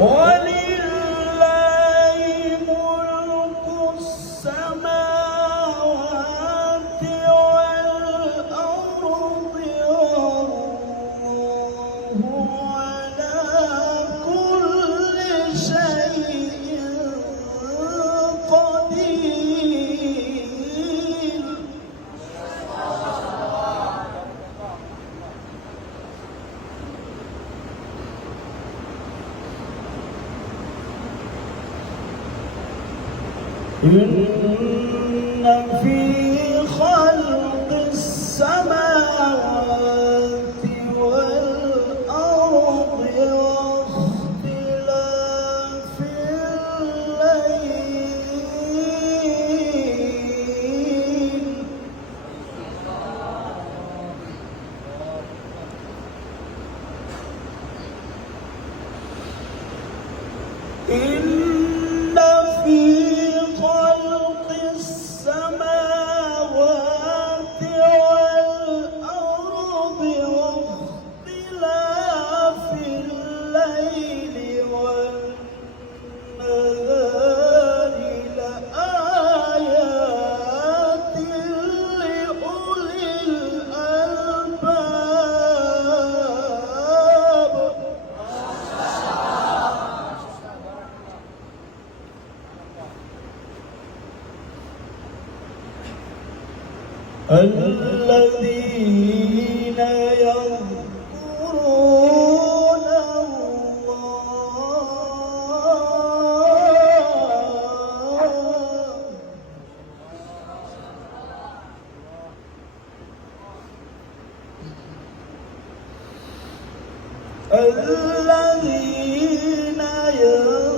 ولله ملك السماوات والأرض والله على كل شيء قدير. إن في خلق السماوات والأرض واختلاف الليل إن في خلق السماوات والأرض واختلاف الليل والنهار لآيات لأولي الألباب. الذين يذكرون الذين يذكرون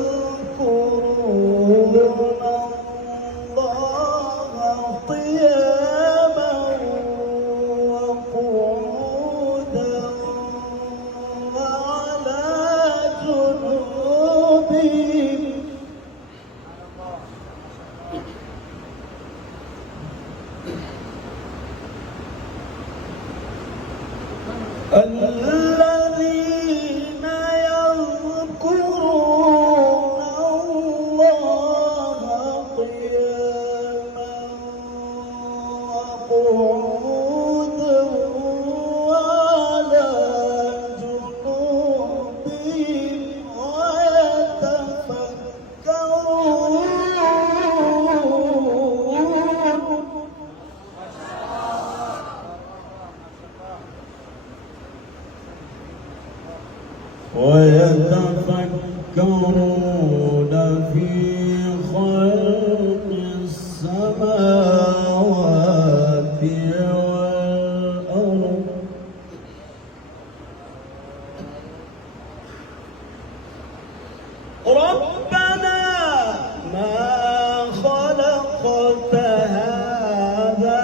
الله قياما وقعودا وعلى جنوبهم الذين يذكرون الله قياما وقعودا وعلى جنوبهم ويتفكرون في خلق السماوات والأرض ربنا ما خلقت هذا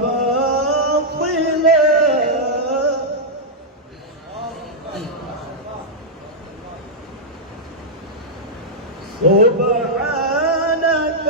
باطلا سبحانك